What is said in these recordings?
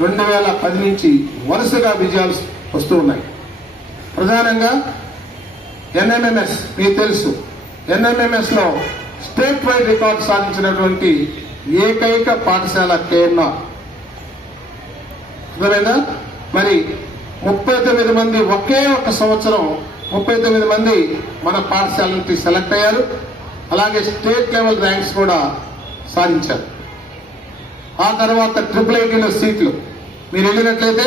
2010 నుంచి వరుసగా విజయాలు వస్తూ ఉన్నాయి. ప్రధానంగా ఎన్ఎంఎంఎస్ మీకు తెలుసు, ఎన్ఎంఎంఎస్లో స్టేట్ వైడ్ రికార్డు సాధించినటువంటి ఏకైక పాఠశాల కేఎన్ఆర్. అర్థమైందా? మరి 39 మంది ఒకే ఒక సంవత్సరం 39 మంది మన పాఠశాల నుంచి సెలెక్ట్ అయ్యారు. అలాగే స్టేట్ లెవెల్ ర్యాంక్స్ కూడా సాధించారు. ఆ తర్వాత IIITలో సీట్లు మీరు వెళ్ళినట్లయితే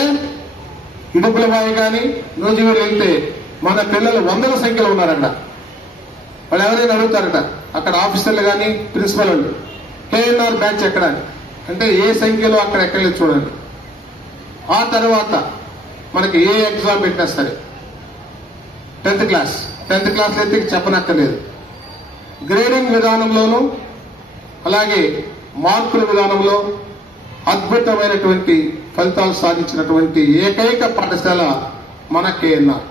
ఇడుపులబాయి కానీ నూజివీడు వెళ్తే మన పిల్లలు వందల సంఖ్యలో ఉన్నారట. వాళ్ళు ఎవరైనా అడుగుతారట అక్కడ ఆఫీసర్లు కానీ ప్రిన్సిపల్ వాళ్ళు, కేఎన్ఆర్ బ్యాచ్ ఎక్కడ అంటే ఏ సంఖ్యలో అక్కడ ఎక్కడలేదు చూడండి. ఆ తర్వాత మనకి ఏ ఎగ్జామ్ పెట్టినా సరే 10th క్లాస్ అయితే చెప్పనక్కర్లేదు. గ్రేడింగ్ విధానంలోనూ అలాగే మార్కుల విధానంలో అద్భుతమైనటువంటి ఫలితాలు సాధించినటువంటి ఏకైక పాఠశాల మన కేఎన్ఆర్.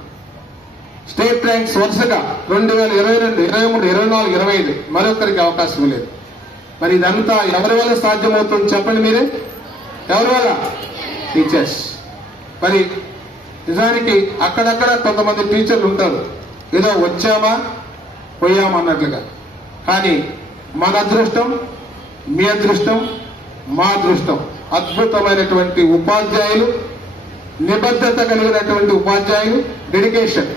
స్టేట్ ర్యాంక్స్ వరుసగా 2022, 23, 24, 25 మరొకరికి అవకాశం లేదు. మరి ఇదంతా ఎవరి వల్ల సాధ్యమవుతుంది చెప్పండి మీరే? ఎవరి వల్ల? టీచర్స్. మరి నిజానికి అక్కడక్కడ కొంతమంది టీచర్లు ఉంటారు, ఏదో వచ్చామా పోయామా అన్నట్లుగా. కానీ మన అదృష్టం, మీ అదృష్టం, మా అదృష్టం అద్భుతమైనటువంటి ఉపాధ్యాయులు, నిబద్ధత కలిగినటువంటి ఉపాధ్యాయులు, డెడికేషన్,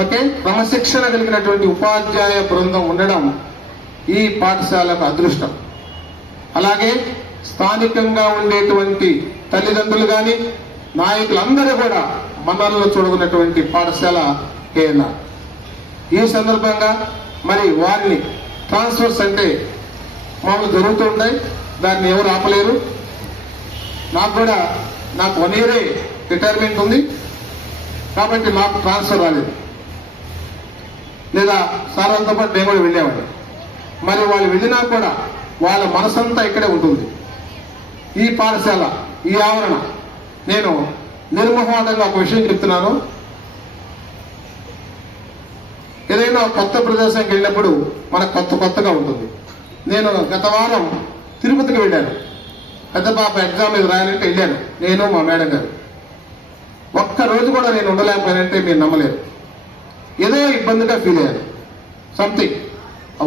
ఓకే, క్రమశిక్షణ కలిగినటువంటి ఉపాధ్యాయ బృందం ఉండడం ఈ పాఠశాలకు అదృష్టం. అలాగే స్థానికంగా ఉండేటువంటి తల్లిదండ్రులు కానీ నాయకులందరూ కూడా మనల్లో చూడకున్నటువంటి పాఠశాల కేఎన్ఆర్. ఈ సందర్భంగా మరి వారిని ట్రాన్స్ఫర్స్ అంటే మామూలు జరుగుతూ ఉంటాయి, దాన్ని ఎవరు ఆపలేరు. నాకు 1 ఇయరే రిటైర్మెంట్ ఉంది కాబట్టి నాకు ట్రాన్స్ఫర్ రాలేదు, లేదా సార్ వాళ్ళతో పాటు నేను కూడా వెళ్ళేవాడిని. మరి వాళ్ళు వెళ్ళినా కూడా వాళ్ళ మనసంతా ఇక్కడే ఉంటుంది. ఈ పాఠశాల, ఈ ఆవరణ, నేను నిర్మోహమాటంగా ఒక విషయం చెప్తున్నాను. ఏదైనా కొత్త ప్రదేశానికి వెళ్ళినప్పుడు మనకు కొత్తగా ఉంటుంది. నేను గత వారం తిరుపతికి వెళ్ళాను. పెద్ద పాప ఎగ్జామ్ మీద రాయాలంటే వెళ్ళాను, నేను మా మేడం గారు. ఒక్కరోజు కూడా నేను ఉండలేకపోయానంటే మీరు నమ్మలేరు. ఏదో ఇబ్బందిగా ఫీల్ అయ్యాను. సంథింగ్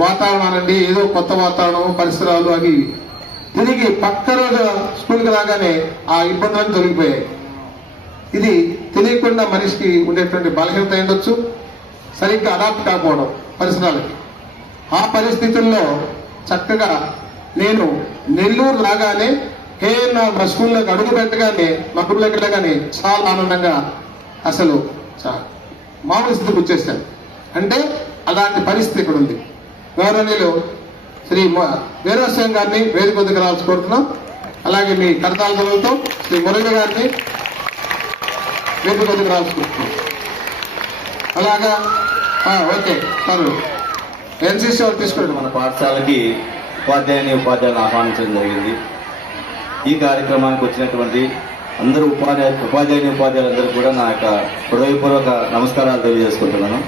వాతావరణం అనండి, ఏదో కొత్త వాతావరణం, పరిసరాలు అవి తిరిగి పక్క రోజు స్కూల్కి రాగానే ఆ ఇబ్బందులను తొలగిపోయాయి. ఇది తెలియకుండా మనిషికి ఉండేటువంటి బలహీనత ఉండొచ్చు, సరిగ్గా అడాప్ట్ కాకపోవడం పరిసరాలకి. ఆ పరిస్థితుల్లో చక్కగా నేను నెల్లూరు రాగానే కేఎన్ఆర్ మా స్కూల్లోకి అడుగు పెట్టగానే, మా గుడిలోకి వెళ్ళగానే చాలా ఆనందంగా అసలు మామూలు స్థితికి వచ్చేసాను. అంటే అలాంటి పరిస్థితి ఇక్కడ ఉంది. గౌరవనీయులు శ్రీ వీరస్వామి గారిని వేదిక వద్దకు రావాల్సి కోరుతున్నాం. అలాగే మీ కరతాల ధ్వనులతో శ్రీ మురళి గారిని వేదిక వద్దకు రావాల్సి కోరుతున్నాం. అలాగా ఓకే సార్, ఎన్సీసీ వాళ్ళు తీసుకోండి. మన పాఠశాలకి ఉపాధ్యాయులను ఆహ్వానించడం జరిగింది. ఈ కార్యక్రమానికి వచ్చినటువంటి అందరూ ఉపాధ్యాయులందరూ కూడా నా యొక్క హృదయపూర్వక నమస్కారాలు తెలియజేసుకుంటున్నాను.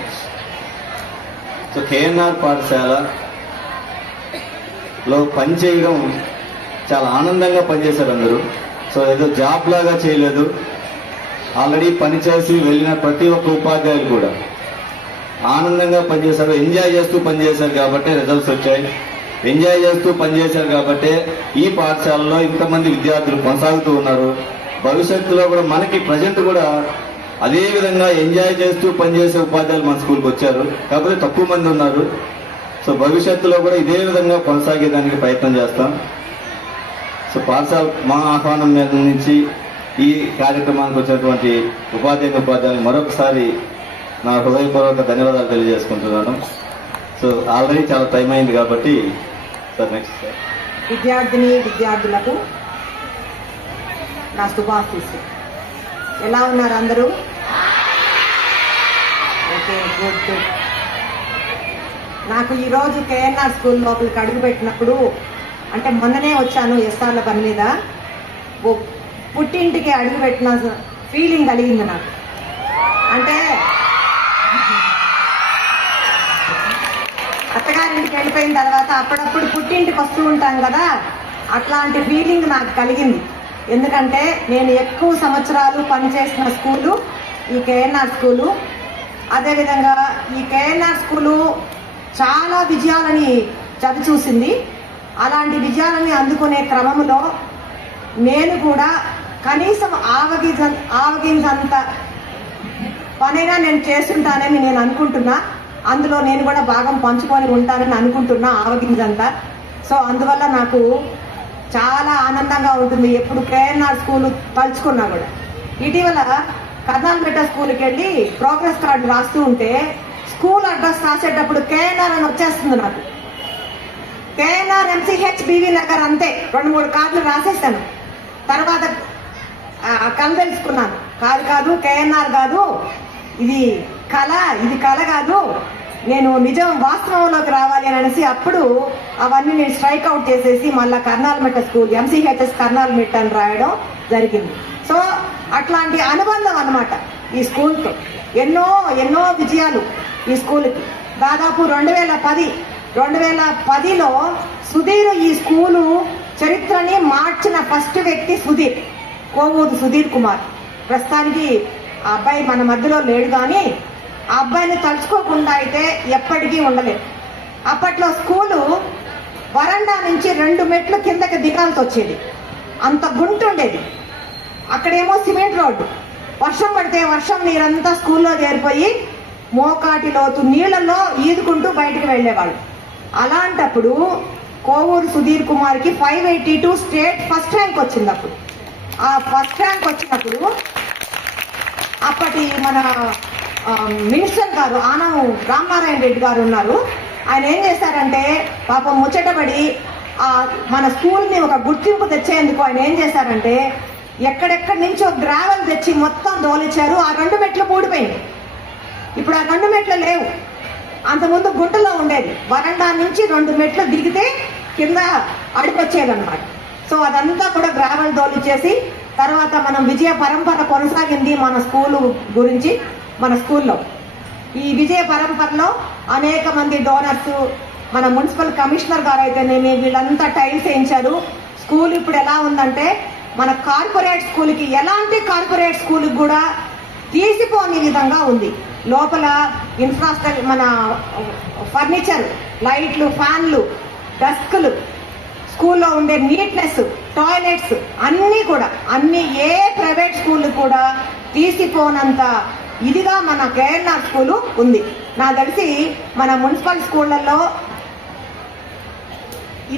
సో కేఎన్ఆర్ పాఠశాలలో పనిచేయడం చాలా ఆనందంగా పనిచేశారు అందరూ. సో ఏదో జాబ్ లాగా చేయలేదు, ఆల్రెడీ పనిచేసి వెళ్ళిన ప్రతి ఒక్క ఉపాధ్యాయులు కూడా ఆనందంగా పనిచేశారు, ఎంజాయ్ చేస్తూ పనిచేశారు కాబట్టి రిజల్ట్స్ వచ్చాయి. ఎంజాయ్ చేస్తూ పనిచేశారు కాబట్టి ఈ పాఠశాలలో ఇంతమంది విద్యార్థులు కొనసాగుతూ ఉన్నారు. భవిష్యత్తులో కూడా మనకి ప్రజెంట్ కూడా అదే విధంగా ఎంజాయ్ చేస్తూ పనిచేసే ఉపాధ్యాయులు మన స్కూల్కి వచ్చారు, కాకపోతే తక్కువ మంది ఉన్నారు. సో భవిష్యత్తులో కూడా ఇదే విధంగా కొనసాగేదానికి ప్రయత్నం చేస్తాం. సో పాఠశాల మా ఆహ్వానం మీద నుంచి ఈ కార్యక్రమానికి వచ్చినటువంటి ఉపాధ్యాయులు మరొకసారి నా హృదయపూర్వక ధన్యవాదాలు తెలియజేసుకుంటున్నాను. సో ఆల్రెడీ చాలా టైం అయింది కాబట్టి సార్ నెక్స్ట్ సార్. విద్యార్థులకు నా శుభాశీస్సులు. ఎలా ఉన్నారు అందరూ? Okay, good good. నాకు ఈరోజు కేఎన్ఆర్ స్కూల్ లోపలికి అడుగుపెట్టినప్పుడు, అంటే మొన్ననే వచ్చాను ఎస్ఆర్ల పని మీద, పుట్టింటికి అడుగుపెట్టిన ఫీలింగ్ కలిగింది నాకు. అంటే అత్తగారింటికి వెళ్ళిపోయిన తర్వాత అప్పుడప్పుడు పుట్టింటికి వస్తూ ఉంటాం కదా, అట్లాంటి ఫీలింగ్ నాకు కలిగింది. ఎందుకంటే నేను ఎక్కువ సంవత్సరాలు పనిచేసిన స్కూలు ఈ కేఎన్ఆర్ స్కూలు. అదేవిధంగా ఈ కేఎన్ఆర్ స్కూలు చాలా విజయాలని చవి చూసింది. అలాంటి విజయాలని అందుకునే క్రమంలో నేను కూడా కనీసం ఆవగించంత పనైనా నేను చేస్తుంటానని నేను అనుకుంటున్నా. అందులో నేను కూడా భాగం పంచుకొని ఉంటానని అనుకుంటున్నా, ఆవగించంత. సో అందువల్ల నాకు చాలా ఆనందంగా ఉంటుంది ఎప్పుడు కేఎన్ఆర్ స్కూల్ తలుచుకున్నా కూడా. ఇటీవల కర్నాల్పేట స్కూల్కి వెళ్ళి ప్రోగ్రెస్ కార్డు రాస్తూ ఉంటే స్కూల్ అడ్రస్ రాసేటప్పుడు కేఎన్ఆర్ అని వచ్చేస్తుంది నాకు. కేఎన్ఆర్ ఎంసీహెచ్ బీవీ నగర్ అంతే, 2-3 కార్డులు రాసేసాను. తర్వాత కళ తెలుసుకున్నాను, కాదు కేఎన్ఆర్ కాదు, ఇది కళ కాదు, నేను నిజం వాస్తవంలోకి రావాలి అని అనేసి అప్పుడు అవన్నీ నేను స్ట్రైక్ అవుట్ చేసేసి మళ్ళీ కర్నాల్మెట్ట స్కూల్ ఎంసీహెచ్ఎస్ కర్నాల్మెట్ట అని రాయడం జరిగింది. సో అట్లాంటి అనుబంధం అన్నమాట ఈ స్కూల్తో. ఎన్నో విజయాలు ఈ స్కూల్కి. దాదాపు 2010లో సుధీర్ ఈ స్కూలు చరిత్రని మార్చిన ఫస్ట్ వ్యక్తి సుధీర్, కోవూరు సుధీర్ కుమార్. ప్రస్తుతానికి ఆ అబ్బాయి మన మధ్యలో లేడు, కానీ ఆ అబ్బాయిని తలుచుకోకుండా అయితే ఎప్పటికీ ఉండలేదు. అప్పట్లో స్కూలు వరండా నుంచి 2 మెట్లు కిందకి దిగాల్సి వచ్చేది, అంత గుంటుండేది. అక్కడేమో సిమెంట్ రోడ్డు, వర్షం పడితే వర్షం నీరంతా స్కూల్లో చేరిపోయి మోకాటి లోతు నీళ్లలో ఈదుకుంటూ బయటకు వెళ్ళేవాళ్ళు. అలాంటప్పుడు కోవూరు సుధీర్ కుమార్కి 582 స్టేట్ ఫస్ట్ ర్యాంక్ వచ్చింది. అప్పుడు ఆ ఫస్ట్ ర్యాంక్ వచ్చినప్పుడు అప్పటి మన మినిస్టర్ గారు ఆనం రామనారాయణ రెడ్డి గారు ఉన్నారు. ఆయన ఏం చేశారంటే పాపం ముచ్చటపడి మన స్కూల్ని ఒక గుర్తింపు తెచ్చేందుకు ఆయన ఏం చేశారంటే ఎక్కడెక్కడి నుంచో గ్రావెల్ తెచ్చి మొత్తం దోలిచ్చారు. ఆ 2 మెట్లు ఊడిపోయింది. ఇప్పుడు ఆ 2 మెట్లు లేవు, అంతకుముందు గుంటలో ఉండేది. వరండా నుంచి 2 మెట్లు దిగితే కింద అడుగొచ్చేది అనమాట. సో అదంతా కూడా గ్రావెల్ దోలిచ్చేసి తర్వాత మనం విజయ పరంపర కొనసాగింది మన స్కూలు గురించి. మన స్కూల్లో ఈ విజయ పరంపరలో అనేక మంది డోనర్స్, మన మున్సిపల్ కమిషనర్ గారు అయితేనేమి వీళ్ళంతా టైల్స్ వేయించారు. స్కూల్ ఇప్పుడు ఎలా ఉందంటే మన కార్పొరేట్ స్కూల్కి, ఎలాంటి కార్పొరేట్ స్కూల్కి కూడా తీసిపోని విధంగా ఉంది. లోపల ఇన్ఫ్రాస్ట్రక్చర్, మన ఫర్నిచర్, లైట్లు, ఫ్యాన్లు, డెస్క్లు, స్కూల్లో ఉండే నీట్నెస్, టాయిలెట్స్ అన్నీ ఏ ప్రైవేట్ స్కూల్ కూడా తీసిపోనంత ఇదిగా మన కేఎన్ఆర్ స్కూలు ఉంది. నాకు తెలిసి మన మున్సిపల్ స్కూళ్ళల్లో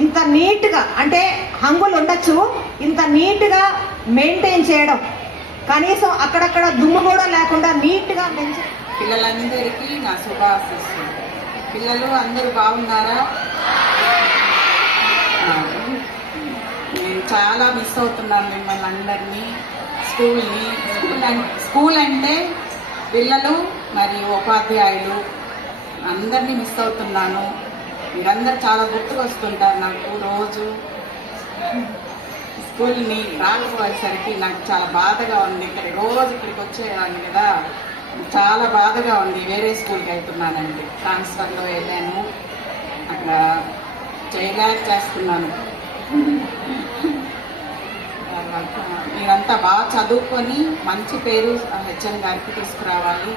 ఇంత నీట్గా, అంటే హంగులు ఉండొచ్చు, ఇంత నీట్గా మెయింటైన్ చేయడం, కనీసం అక్కడక్కడ దుమ్ము కూడా లేకుండా నీట్గా మెయింటైన్. పిల్లలందరికీ నా శుభాశీస్సులు. పిల్లలు అందరూ బాగున్నారా? నేను చాలా మిస్ అవుతున్నాను మిమ్మల్ని అందరినీ, స్కూల్ని. స్కూల్ అంటే పిల్లలు మరియు ఉపాధ్యాయులు అందరినీ మిస్ అవుతున్నాను. మీరందరూ చాలా గుర్తుకొస్తుంటారు నాకు రోజు. స్కూల్ని రాకపోయేసరికి నాకు చాలా బాధగా ఉంది. రోజు ఇక్కడికి వచ్చేవాడిని కదా, చాలా బాధగా ఉంది. వేరే స్కూల్కి వెళ్తున్నానండి, ట్రాన్స్ఫర్లో వెళ్ళాను, అక్కడ చేస్తున్నాను. మీరంతా బాగా చదువుకొని మంచి పేరు హెచ్ఎం గారికి తీసుకురావాలి,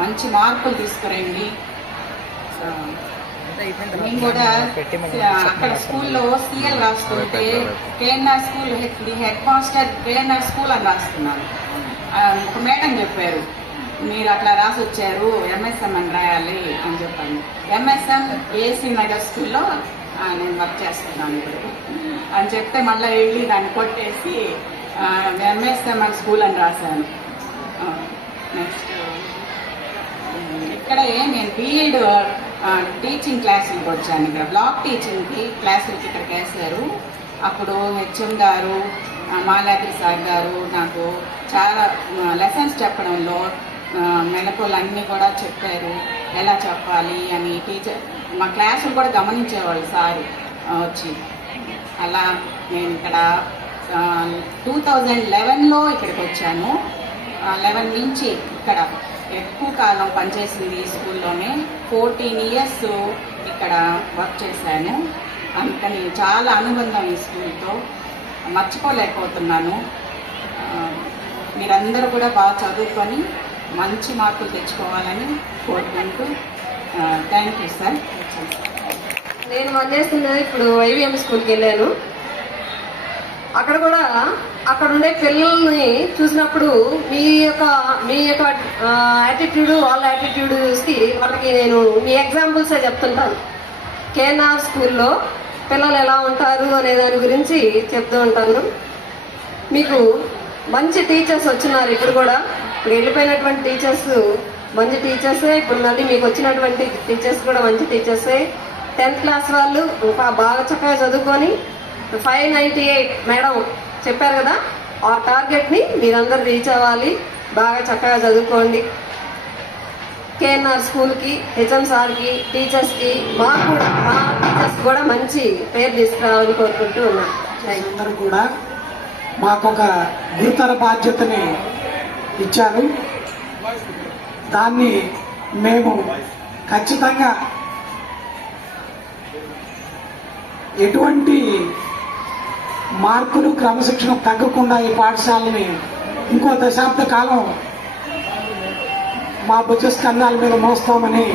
మంచి మార్కులు తీసుకురండి. నేను కూడా అక్కడ స్కూల్లో సిఎల్ రాస్తుంటే KNR school head master KNR school అని రాస్తున్నాను. ఒక మేడం చెప్పారు, మీరు అట్లా రాసి వచ్చారు, ఎంఎస్ఎం అని రాయాలి అని చెప్పాను. ఎంఎస్ఎం ఏసీ నగర్ స్కూల్లో నేను వర్క్ చేస్తున్నాను ఇప్పుడు అని చెప్తే మళ్ళీ వెళ్ళి దాన్ని కొట్టేసి ఎంఎస్ఎంఎల్ స్కూల్ అని రాశాను. నెక్స్ట్ ఇక్కడే నేను బీఎడ్ టీచింగ్ క్లాసులకు వచ్చాను. ఇక్కడ బ్లాక్ టీచింగ్కి క్లాసులకి ఇక్కడికి వేశారు. అప్పుడు హెచ్ఎం గారు, మాలాద్రి సార్ గారు నాకు చాలా లెసన్స్ చెప్పడంలో మెలకువలన్నీ కూడా చెప్పారు, ఎలా చెప్పాలి అని. టీచర్ మా క్లాసులు కూడా గమనించేవాళ్ళు సారు వచ్చి. అలా నేను ఇక్కడ 2011లో ఇక్కడికి వచ్చాను. 11 నుంచి ఇక్కడ ఎక్కువ కాలం పనిచేసింది ఈ స్కూల్లోనే. 14 ఇయర్స్ ఇక్కడ వర్క్ చేశాను. అందుకని చాలా అనుబంధం ఈ స్కూల్తో. మర్చిపోలేకపోతున్నాను. మీరందరూ కూడా బాగా చదువుకొని మంచి మార్కులు తెచ్చుకోవాలని కోరుకుంటూ థ్యాంక్ యూ సార్. నేను పనిచేస్తున్న ఇప్పుడు ఐవీఎం స్కూల్కి వెళ్ళాను. అక్కడ కూడా అక్కడ ఉండే పిల్లల్ని చూసినప్పుడు మీ యొక్క యాటిట్యూడ్ వాళ్ళ యాటిట్యూడ్ చూసి వాళ్ళకి నేను మీ ఎగ్జాంపుల్సే చెప్తుంటాను. కేఎన్ఆర్ స్కూల్లో పిల్లలు ఎలా ఉంటారు అనే దాని గురించి చెప్తూ ఉంటాను. మీకు మంచి టీచర్స్ వచ్చినారు. ఇప్పుడు కూడా ఇప్పుడు వెళ్ళిపోయినటువంటి టీచర్స్ మంచి టీచర్సే, ఇప్పుడు మళ్ళీ మీకు వచ్చినటువంటి టీచర్స్ కూడా మంచి టీచర్సే. 10th క్లాస్ వాళ్ళు ఇంకా బాగా చక్కగా చదువుకొని 598 మేడం చెప్పారు కదా, ఆ టార్గెట్ని మీరందరూ రీచ్ అవ్వాలి. బాగా చక్కగా చదువుకోండి. కేఎన్ఆర్ స్కూల్కి, హెచ్ఎం సార్కి, టీచర్స్కి మా టీచర్స్ కూడా మంచి పేరు తీసుకురావాలని కోరుకుంటూ ఉన్నాను. అందరూ కూడా మాకొక గురుతర బాధ్యతని ఇచ్చారు. దాన్ని మేము ఖచ్చితంగా ఎటువంటి మార్కులు క్రమశిక్షణ తగ్గకుండా ఈ పాఠశాలని ఇంకో దశాబ్ద కాలం మా భుజస్కంధాల మీద మోస్తామని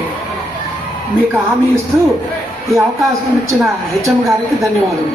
మీకు హామీ ఇస్తూ ఈ అవకాశం ఇచ్చిన హెచ్ఎం గారికి ధన్యవాదాలు.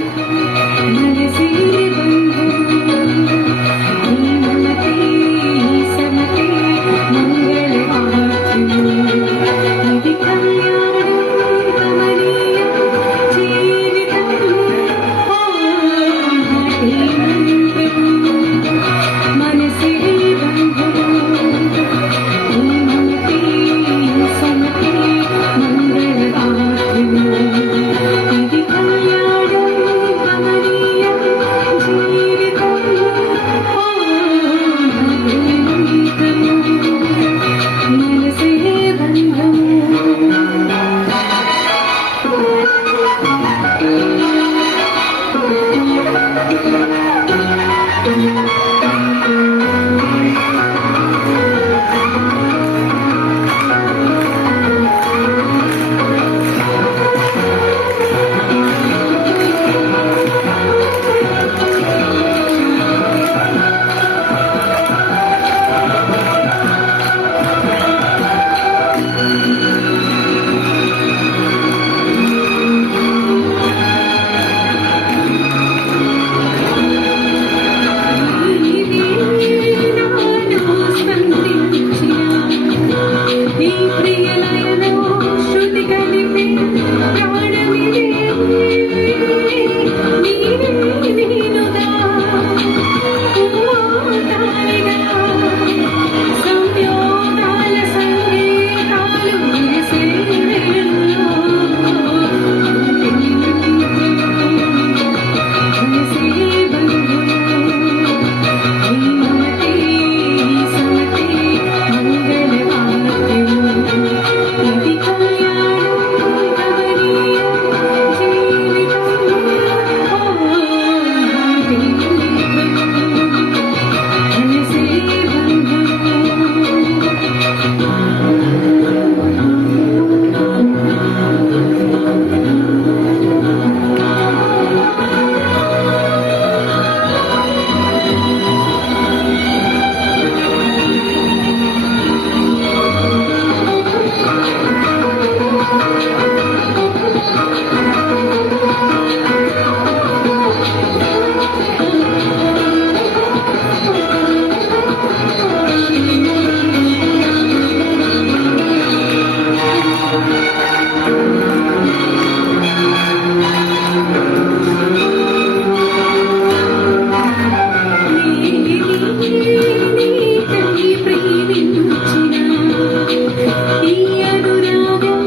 ఈ అనురాగం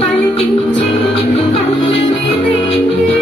పలికించే పల్లవిదే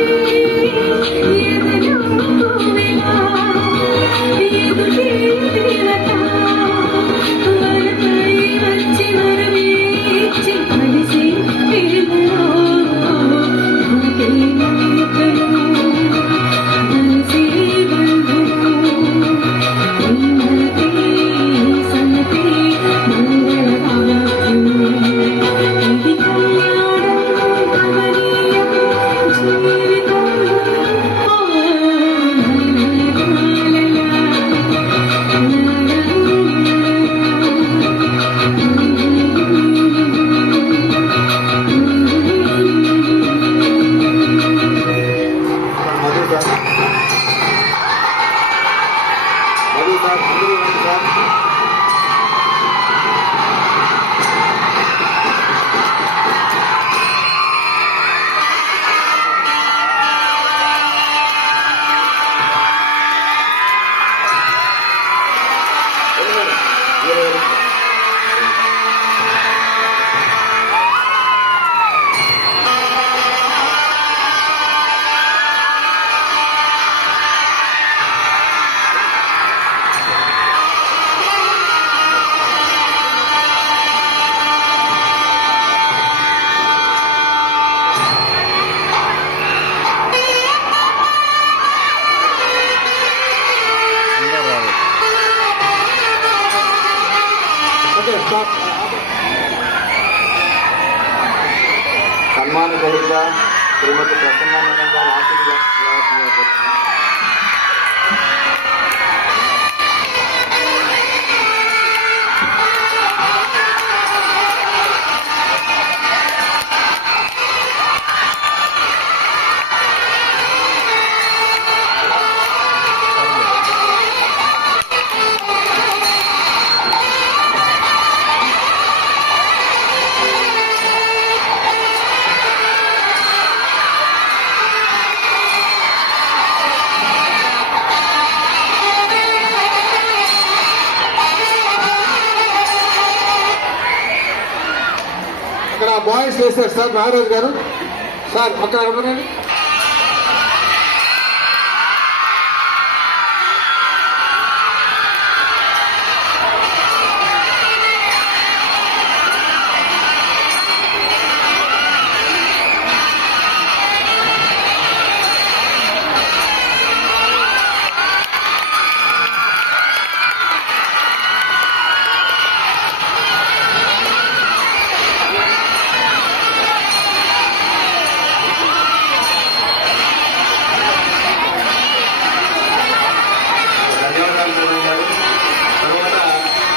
సన్మానితులుగా శ్రీమతి ప్రసన్నానంద గారు ఆశీర్వాదాలు. అక్కడ బాయ్స్ వేస్తారు సార్, నాగరాజు గారు సార్ అక్కడ ఉండండి. ధన్యవాదాలు మేడం గారు. తర్వాత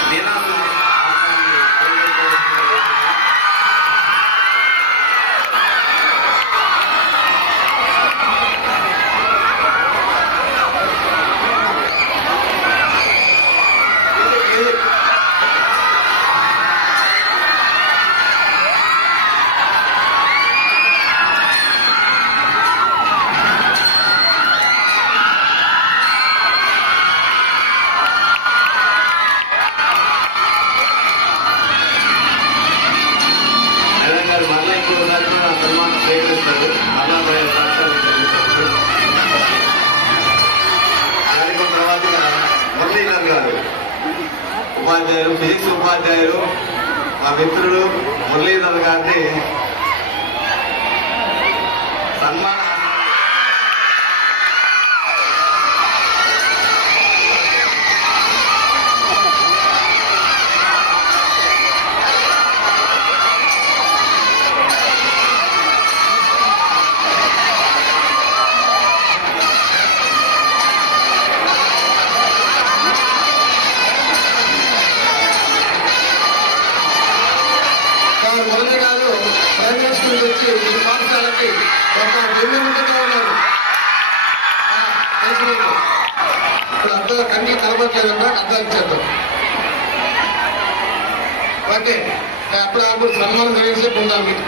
దీనాలు మేడం గారు మళ్ళీ ఇంకోసారి కూడా సన్మానం స్వీకరిస్తారు. మళ్ళా కార్యక్రమం తర్వాత మురళీధర్ గారు ఉపాధ్యాయులు, ఫిజిక్స్ ఉపాధ్యాయులు, మా మిత్రుడు మురళీధర్ గారిని సన్మానం సార్ మురళి గారు ప్రైవేట్ స్కూల్ వచ్చి ఈ పాఠశాలకి ఒక వెన్నెముకగా ఉన్నారు. ఇప్పుడు అర్థం కన్నీ కలపట్లేదన్నా అర్థం ఇచ్చేద్దాం. ఓకే, అప్పుడు సన్మానం జరిగేసేపు ఉండాలి మీకు.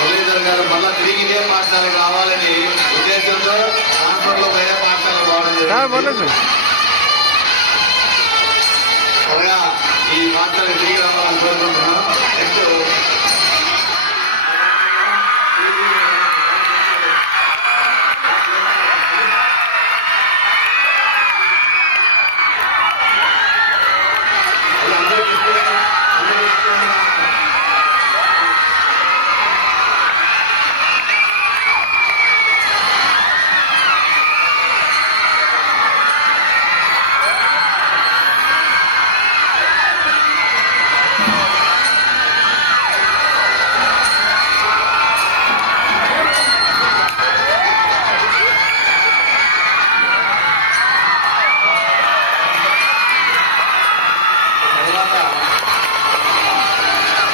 మురళీధర్ గారు మళ్ళా తిరిగి ఇదే పాఠశాలకు రావాలని ఉద్దేశంతో ట్రాన్స్ఫర్ వేరే పాఠశాలకు పోవడం జరిగింది. త్వరగా ఈ పాఠశాలకు తిరిగి రావాలని కోరుకుంటున్నాం. నెక్స్ట్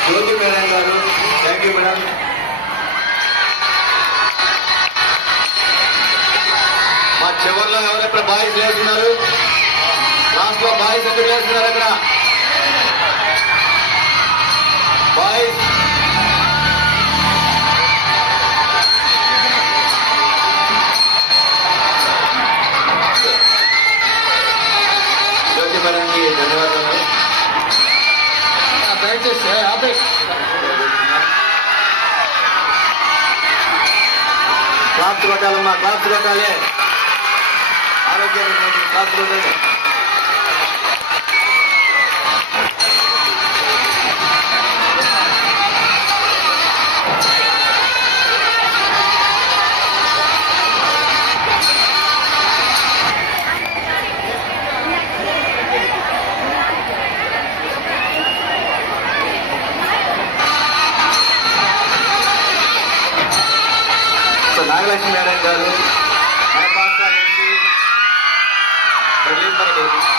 జ్యోతి మేడం గారు, థ్యాంక్ యూ మేడం. మా చివరిలో ఎవరెక్కడ బాయ్స్ లేస్తున్నారు? లాస్ట్ లో బాయ్స్ ఎందుకు లేస్తున్నారు? అక్కడ బాయ్స్ జ్యోతి మేడంకి ధన్యవాదాలు. దయచేసి ఆపే. క్లాప్స్ కొట్టాలమ్మా, క్లాప్స్ కొట్టాలి. ఆరోగ్యం క్లాప్స్ కొట్టాలి.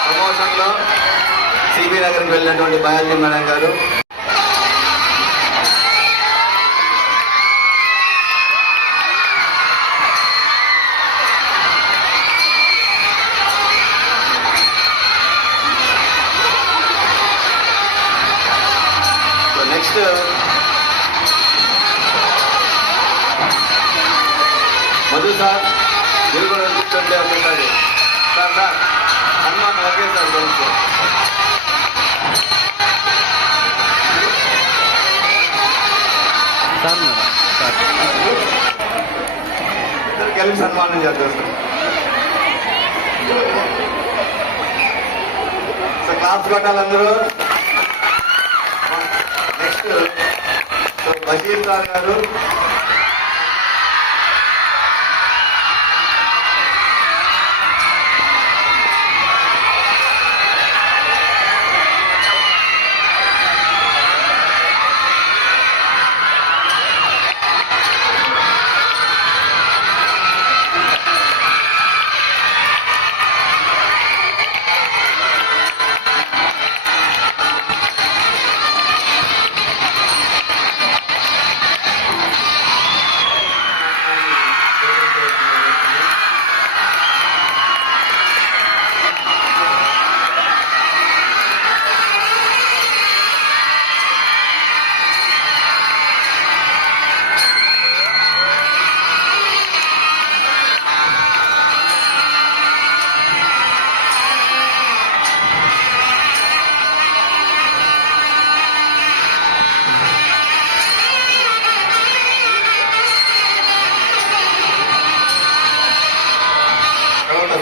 ప్రమోషన్లో సిబి నగర్కి వెళ్ళినటువంటి బయాలజీ మేడం గారు, నెక్స్ట్ మధు సార్, మీరు కూడా కూర్చోండి ఒకసారి. సార్ హనుమాన్ ఓకే సార్ కొంచెం కలిసి సన్మానం చేద్దాం సార్. క్లాస్ కొట్టాలందరూ. Next Basheer sir garu,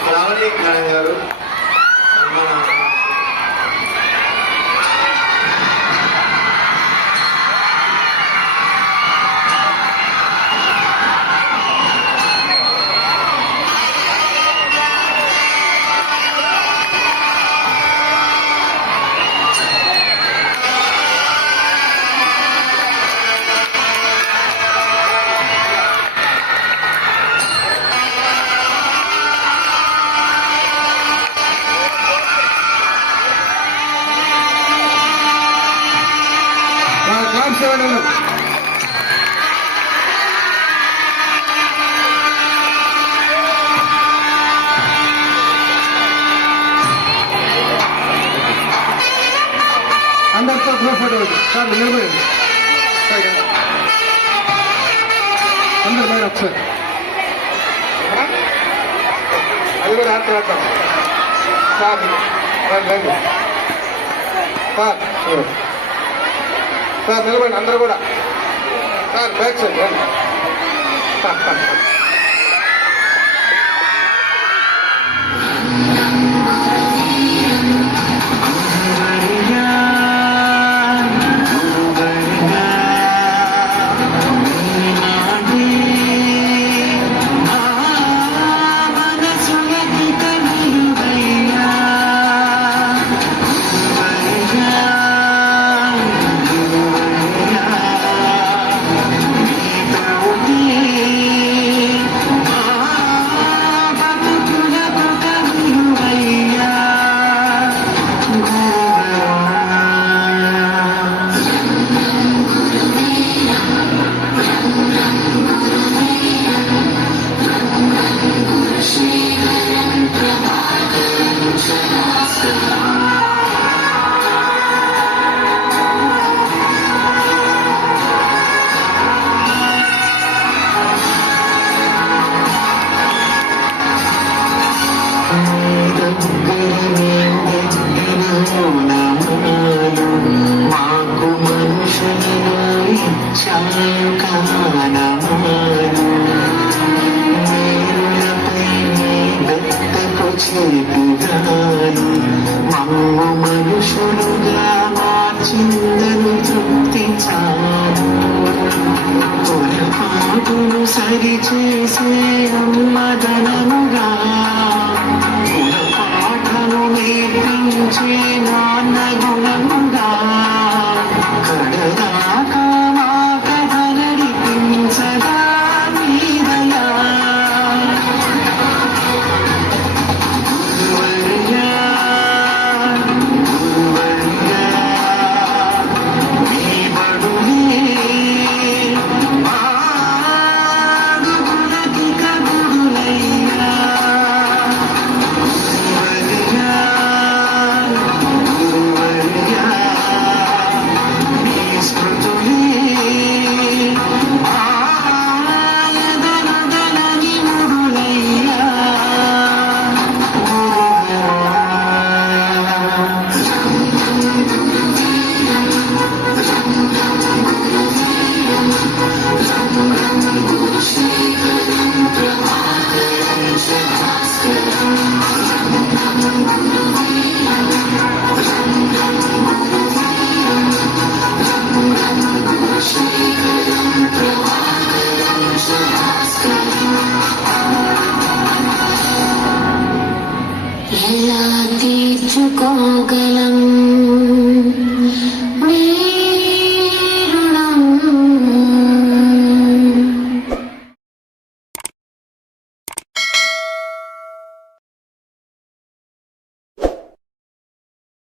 Shravani madam గారు సన్మానం. అందరితో గ్రూప్ ఫోటో సార్ నిలబడి అందరు బయట ఒకసారి అది కూడా ఆడతాం సార్. సార్ నిలబడి అందరూ కూడా సార్ బ్యాక్ సైడ్ రండి. మనుషులుగా మార్చిందని తృప్తి చాలు. పొరపాటును సరిచేసే మదనముగా